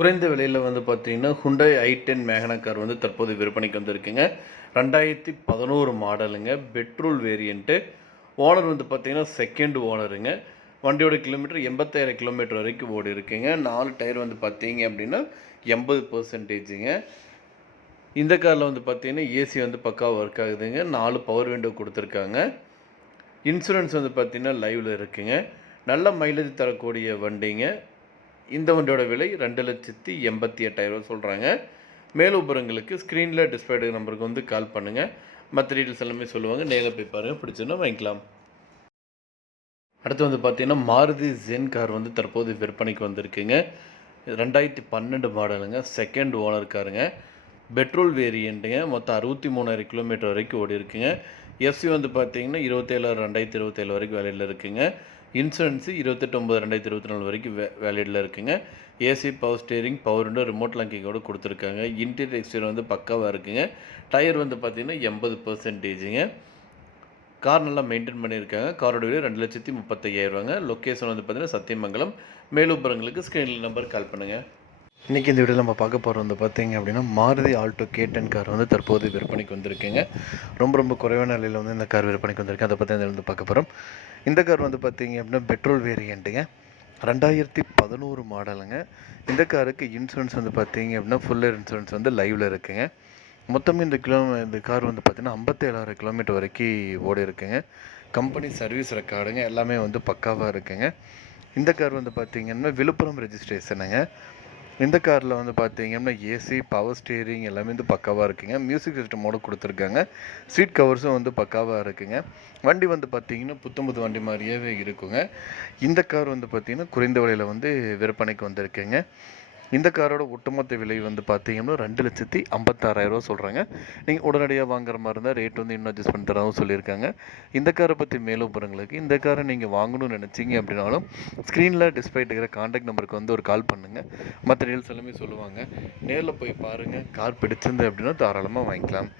குறைந்த விலையில் வந்து பார்த்தீங்கன்னா, Hyundai i10 மேக்னா கார் வந்து தற்போது விற்பனைக்கு வந்திருக்குங்க. 2011 மாடலுங்க. Petrol variant. ஓனர் வந்து பார்த்தீங்கன்னா, செகண்ட் ஓனருங்க. வண்டியோட கிலோமீட்டர் 85,000 கிலோமீட்டர் வரைக்கும் ஓடியிருக்குங்க. 4 டயர் வந்து பார்த்தீங்க அப்படின்னா, 80%ங்க. இந்த காரில் வந்து பார்த்தீங்கன்னா, ஏசி வந்து பக்காவா ஒர்க் ஆகுதுங்க. 4 பவர் விண்டோ குடுத்துருக்காங்க. இன்சூரன்ஸ் வந்து பார்த்தீங்கன்னா, லைவ்ல இருக்குங்க. நல்ல மைலேஜ் தரக்கூடிய வண்டிங்க. இந்த வண்டியோட விலை 2,88,000 சொல்கிறாங்க. மேலும் விவரங்களுக்கு ஸ்க்ரீனில் டிஸ்பிளே நம்பருக்கு வந்து கால் பண்ணுங்கள். மற்ற டீட்டெயில்ஸ் எல்லாமே சொல்லுவாங்க. நேரில் போய் பாருங்கள். பிடிச்சிருந்தா வாங்கிக்கலாம். அடுத்து வந்து பார்த்தீங்கன்னா, மாருதி ஜென் கார் வந்து தற்போது விற்பனைக்கு வந்திருக்குங்க. 2012 மாடலுங்க. செகண்ட் ஓனர் காருங்க. பெட்ரோல் வேரியண்ட்டுங்க. மொத்தம் 63,000 கிலோமீட்டர் வரைக்கும் ஓடிருக்குங்க. எஃப்சி வந்து பார்த்தீங்கன்னா 27/2027 வரைக்கும் வேலிடில் இருக்குங்க. இன்சூரன்ஸு 28/9/2024 வரைக்கும் வேலிடில் இருக்குங்க. AC, power steering, power window, remote லாக்கிங்கோடு கொடுத்துருக்காங்க. இன்டீரியர் எக்ஸ்டீரியர் வந்து பக்காவாக இருக்குங்க. டயர் வந்து பார்த்தீங்கன்னா 80%ங்க. கார் நல்லா மெயின்டைன் பண்ணியிருக்காங்க. காரோட விலை 2,35,000 லொக்கேஷன் வந்து பார்த்தீங்கன்னா சத்தியமங்கலம். மேலும் விவரங்களுக்கு ஸ்க்ரீனில் நம்பர் கால் பண்ணுங்கள். இன்றைக்கி இந்த வீடியோவில் நம்ம பார்க்க போகிறது வந்து பார்த்தீங்க அப்படின்னா, மாருதி ஆல்டோ K10 கார் வந்து தற்போது விற்பனைக்கு வந்திருக்குங்க. ரொம்ப குறைவான விலையில் வந்து இந்த கார் விற்பனைக்கு வந்திருக்கு. அதை பற்றி வந்து பார்க்க போகிறோம். இந்த கார் வந்து பார்த்தீங்க அப்படின்னா, பெட்ரோல் வேரியண்ட்டுங்க. 2011 மாடலுங்க. இந்த காருக்கு இன்சூரன்ஸ் வந்து பார்த்தீங்க அப்படின்னா, ஃபுல் இன்சூரன்ஸ் வந்து லைவில் இருக்குங்க. மொத்தமே இந்த கார் வந்து பார்த்தீங்கன்னா 57,000 கிலோமீட்டர் வரைக்கும் ஓடி இருக்குங்க. கம்பெனி சர்வீஸ் ரெக்கார்டுங்க எல்லாமே வந்து பக்காவாக இருக்குங்க. இந்த கார் வந்து பார்த்தீங்கன்னா, விழுப்புரம் ரெஜிஸ்ட்ரேஷனுங்க. இந்த காரில் வந்து பார்த்தீங்கன்னா, ஏசி, பவர் ஸ்டீரிங் எல்லாமே வந்து பக்காவாக இருக்குங்க. மியூசிக் சிஸ்டமோடு கொடுத்துருக்காங்க. சீட் கவர்ஸும் வந்து பக்காவாக இருக்குங்க. வண்டி வந்து பார்த்தீங்கன்னா, புத்தம்புது வண்டி மாதிரியே இருக்குங்க. இந்த கார் வந்து பார்த்தீங்கன்னா, குறைந்த விலையில் வந்து விற்பனைக்கு வந்திருக்குங்க. இந்த காரோட ஒட்டுமொத்த விலை வந்து பார்த்தீங்கன்னா, 2,56,000 சொல்கிறாங்க. நீங்கள் உடனடியாக வாங்குற மாதிரி இருந்தால் ரேட் வந்து இன்னும் அட்ஜஸ்ட் பண்ணி தரவும் சொல்லியிருக்காங்க. இந்த காரை பற்றி மேலும் விவரங்களுக்கு, இந்த காரை நீங்கள் வாங்கணும்னு நினச்சிங்க அப்படின்னாலும், ஸ்க்ரீனில் டிஸ்பிளே இருக்கிற கான்டாக்ட் நம்பருக்கு வந்து ஒரு கால் பண்ணுங்கள். மற்ற டீல்ஸ் எல்லாமே சொல்லுவாங்க. நேரில் போய் பாருங்கள். கார் பிடிச்சிருந்து அப்படின்னா தாராளமாக வாங்கிக்கலாம்.